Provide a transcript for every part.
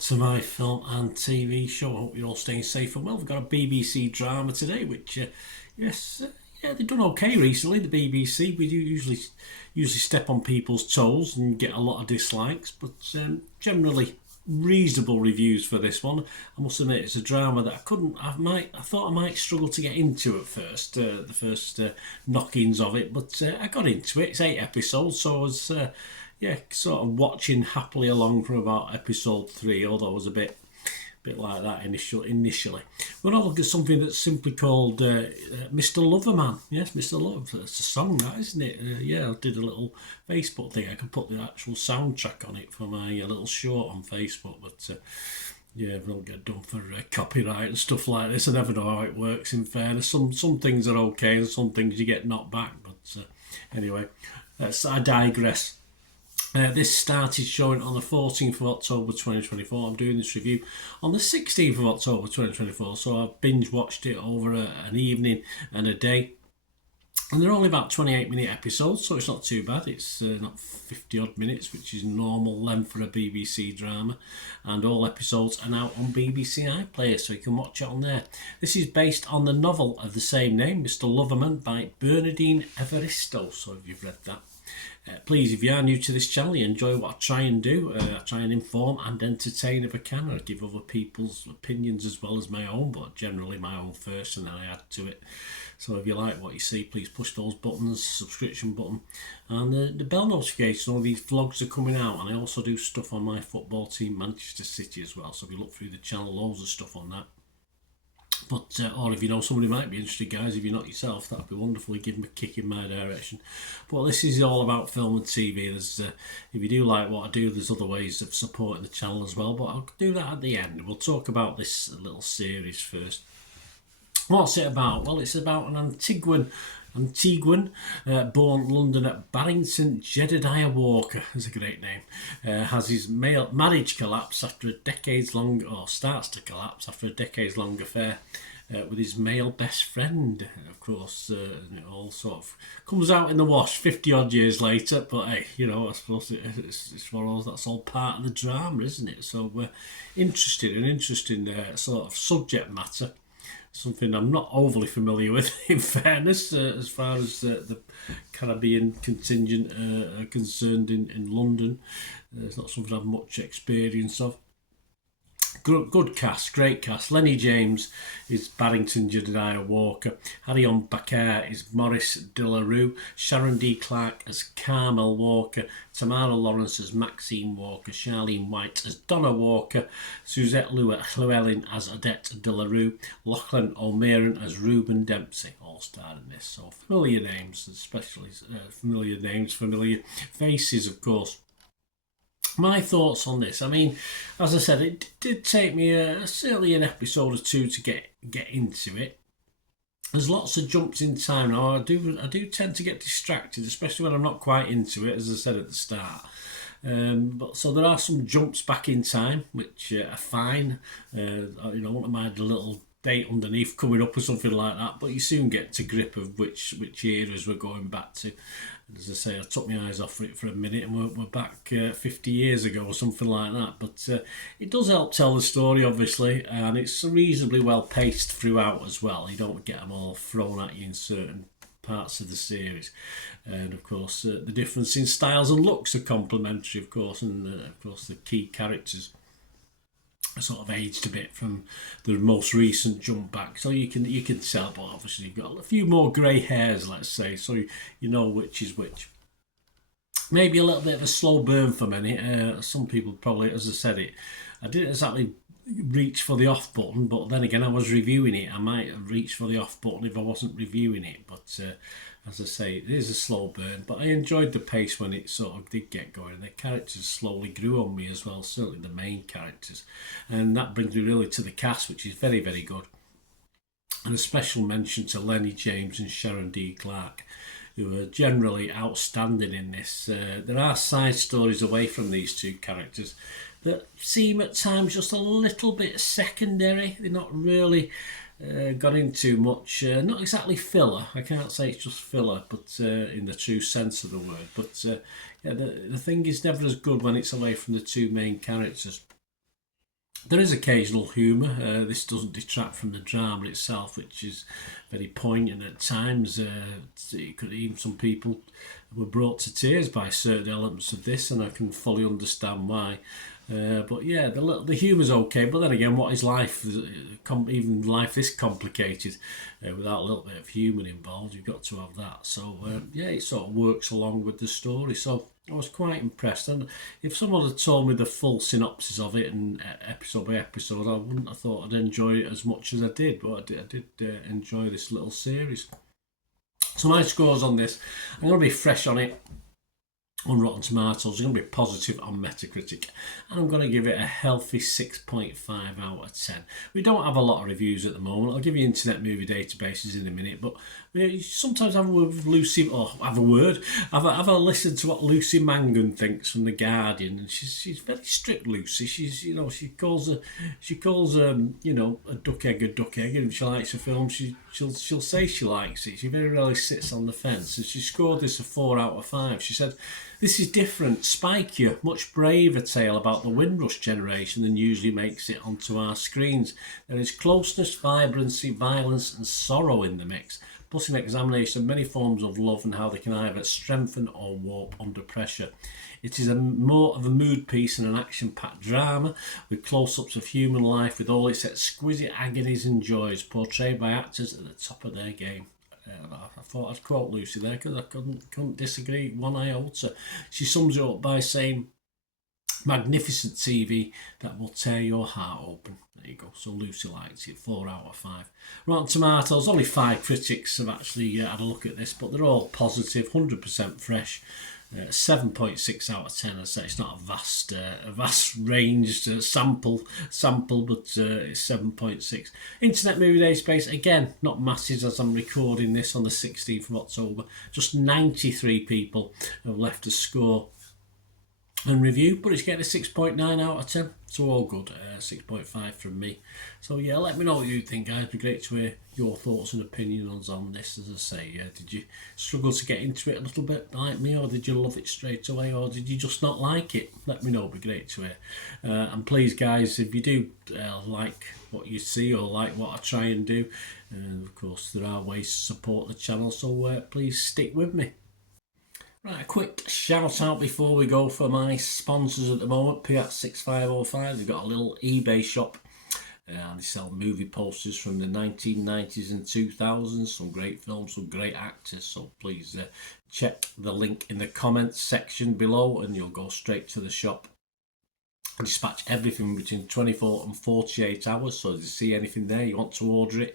back to my film and TV show. I hope you're all staying safe and well. We've got a BBC drama today, which, they've done okay recently. The BBC, we do usually step on people's toes and get a lot of dislikes, but generally reasonable reviews for this one. I must admit, it's a drama that I thought I might struggle to get into at first, the first knockings of it, but I got into it. It's 8 episodes, so I was sort of watching happily along from about episode 3, although I was a bit like that initially. We're not looking at something that's simply called Mr. Loverman. Yes, Mr. Loverman. It's a song, that, isn't it? I did a little Facebook thing. I can put the actual soundtrack on it for my little short on Facebook, but we don't get done for copyright and stuff like this. I never know how it works, in fairness. Some things are okay and some things you get knocked back, but anyway, I digress. This started showing on the 14th of October 2024. I'm doing this review on the 16th of October 2024, so I've binge watched it over an evening and a day. And they're only about 28-minute episodes, so it's not too bad. It's not 50-odd minutes, which is normal length for a BBC drama. And all episodes are now on BBC iPlayer, so you can watch it on there. This is based on the novel of the same name, Mr. Loverman, by Bernardine Evaristo, so if you've read that. Please, if you are new to this channel, you enjoy what I try and do. I try and inform and entertain if I can. I give other people's opinions as well as my own, but generally my own first, and then I add to it. So if you like what you see, please push those buttons, subscription button, and the bell notification. All these vlogs are coming out, and I also do stuff on my football team, Manchester City, as well. So if you look through the channel, loads of stuff on that. But or if you know somebody who might be interested, guys, if you're not yourself, that'd be wonderful. Give them a kick in my direction. But this is all about film and TV. There's if you do like what I do, there's other ways of supporting the channel as well, but I'll do that at the end. We'll talk about this little series first. What's it about? Well, it's about an Antiguan, born London at Barrington. Jedediah Walker is a great name. Has his marriage collapse after a decades-long, or starts to collapse after a decades-long affair with his male best friend. Of course, it all sort of comes out in the wash 50-odd years later. But hey, I suppose it's one of those, that's all part of the drama, isn't it? So we're interesting sort of subject matter. Something I'm not overly familiar with, in fairness, as far as the Caribbean contingent are concerned in London. It's not something I've much experience of. Good cast, great cast. Lenny James is Barrington Jedediah Walker. Harion Bakar is Maurice De La Rue. Sharon D. Clarke as Carmel Walker. Tamara Lawrence as Maxine Walker. Charlene White as Donna Walker. Suzette Llewellyn as Odette De La Rue. Lachlan O'Meara as Reuben Dempsey, all starred in this. So familiar names, especially familiar faces, of course. My thoughts on this. I mean, as I said, it did take me certainly an episode or two to get into it. There's lots of jumps in time now. I do tend to get distracted, especially when I'm not quite into it, as I said at the start. But so there are some jumps back in time, which are fine. I wouldn't mind a little date underneath coming up or something like that, but you soon get to grip of which eras we're going back to. As I say, I took my eyes off it for a minute, and we're back 50 years ago or something like that. But it does help tell the story, obviously, and it's reasonably well paced throughout as well. You don't get them all thrown at you in certain parts of the series. And of course, the difference in styles and looks are complementary, of course, and of course the key characters sort of aged a bit from the most recent jump back, so you can tell, but obviously you've got a few more grey hairs, let's say, so you know which is which. Maybe a little bit of a slow burn for many. Some people probably, as I said, I didn't exactly reach for the off button, but then again I was reviewing it. I might have reached for the off button if I wasn't reviewing it, but as I say, it is a slow burn, but I enjoyed the pace when it sort of did get going, and the characters slowly grew on me as well, certainly the main characters, and that brings me really to the cast, which is very, very good, and a special mention to Lenny James and Sharon D. Clarke, who are generally outstanding in this. There are side stories away from these two characters that seem at times just a little bit secondary. They're not really got into much, not exactly filler. I can't say it's just filler, but in the true sense of the word. But the thing is never as good when it's away from the two main characters. There is occasional humour. This doesn't detract from the drama itself, which is very poignant at times. It could even some people were brought to tears by certain elements of this, and I can fully understand why. But yeah, the humour's okay. But then again, what is life? Even life this complicated without a little bit of humour involved, you've got to have that. So yeah, it sort of works along with the story. So I was quite impressed. And if someone had told me the full synopsis of it and episode by episode, I wouldn't have thought I'd enjoy it as much as I did. But I did enjoy this little series. So my scores on this, I'm going to be fresh on it on Rotten Tomatoes. I'm going to be positive on Metacritic, and I'm going to give it a healthy 6.5 out of 10. We don't have a lot of reviews at the moment. I'll give you Internet Movie Databases in a minute, but you sometimes have a word with Lucy, or have a listen to what Lucy Mangan thinks from The Guardian, and she's very strict, Lucy. She calls a duck egg, and if she likes a film, she'll say she likes it. She very rarely sits on the fence, and she scored this a 4 out of 5. She said, "This is different, spikier, much braver tale about the Windrush generation than usually makes it onto our screens. There is closeness, vibrancy, violence and sorrow in the mix, plus an examination of many forms of love and how they can either strengthen or warp under pressure. It is more of a mood piece and an action-packed drama with close-ups of human life with all its exquisite agonies and joys portrayed by actors at the top of their game." I thought I'd quote Lucy there because I couldn't disagree one iota. She sums it up by saying, "Magnificent TV that will tear your heart open." There you go. So Lucy likes it, 4 out of 5. Rotten Tomatoes, only 5 critics have actually had a look at this, but they're all positive, 100% fresh. 7.6 out of 10. I say it's not a vast range to sample, but it's 7.6. Internet Movie Database, again, not masses as I'm recording this on the 16th of October. Just 93 people have left a score and review, but it's getting a 6.9 out of 10, so all good. 6.5 from me. So yeah, let me know what you think, guys. It'd be great to hear your thoughts and opinions on this. As I say, did you struggle to get into it a little bit like me, or did you love it straight away, or did you just not like it? Let me know. It'd be great to hear. And please, guys, if you do like what you see or like what I try and do, of course there are ways to support the channel, so please stick with me. Right, a quick shout out before we go for my sponsors at the moment. Piat6505, they've got a little eBay shop and they sell movie posters from the 1990s and 2000s. Some great films, some great actors, so please check the link in the comments section below and you'll go straight to the shop. I dispatch everything between 24 and 48 hours, so if you see anything there you want to order it,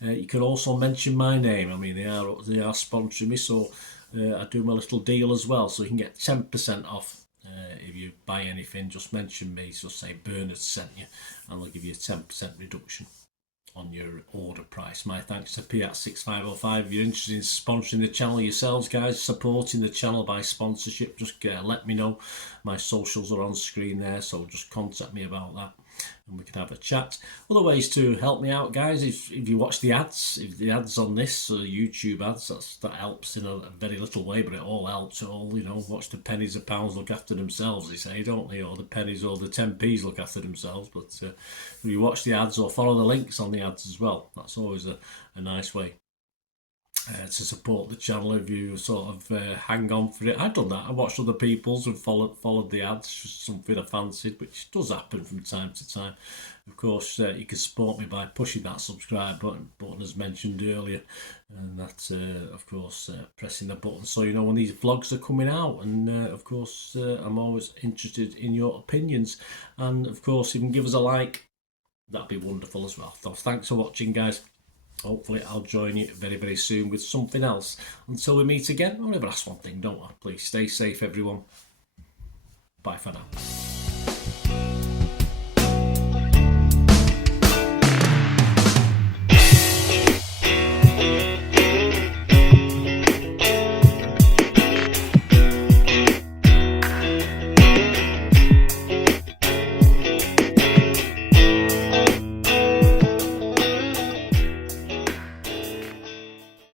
you can also mention my name. I mean, they are sponsoring me, so I do my little deal as well, so you can get 10% off if you buy anything. Just mention me, so say Bernard sent you, and they'll give you a 10% reduction on your order price. My thanks to Piat6505. If you're interested in sponsoring the channel yourselves, guys, supporting the channel by sponsorship, just let me know. My socials are on screen there, so just contact me about that and we can have a chat. Other ways to help me out, guys, if you watch the ads, if the ads on this YouTube ads, that helps in a very little way, but it all helps. It all, watch the pennies and pounds look after themselves, they say, don't they? Or the pennies or the 10p's look after themselves. But if you watch the ads or follow the links on the ads as well, that's always a nice way to support the channel. If you sort of hang on for it, I've done that. I watched other people's and followed the ads, just something I fancied, which does happen from time to time. Of course, you can support me by pushing that subscribe button as mentioned earlier, and that of course pressing the button so you know when these vlogs are coming out. And of course I'm always interested in your opinions, and of course if you can give us a like, that'd be wonderful as well. So thanks for watching, guys. Hopefully I'll join you very, very soon with something else. Until we meet again, I'll never ask one thing, don't I? Please stay safe, everyone. Bye for now.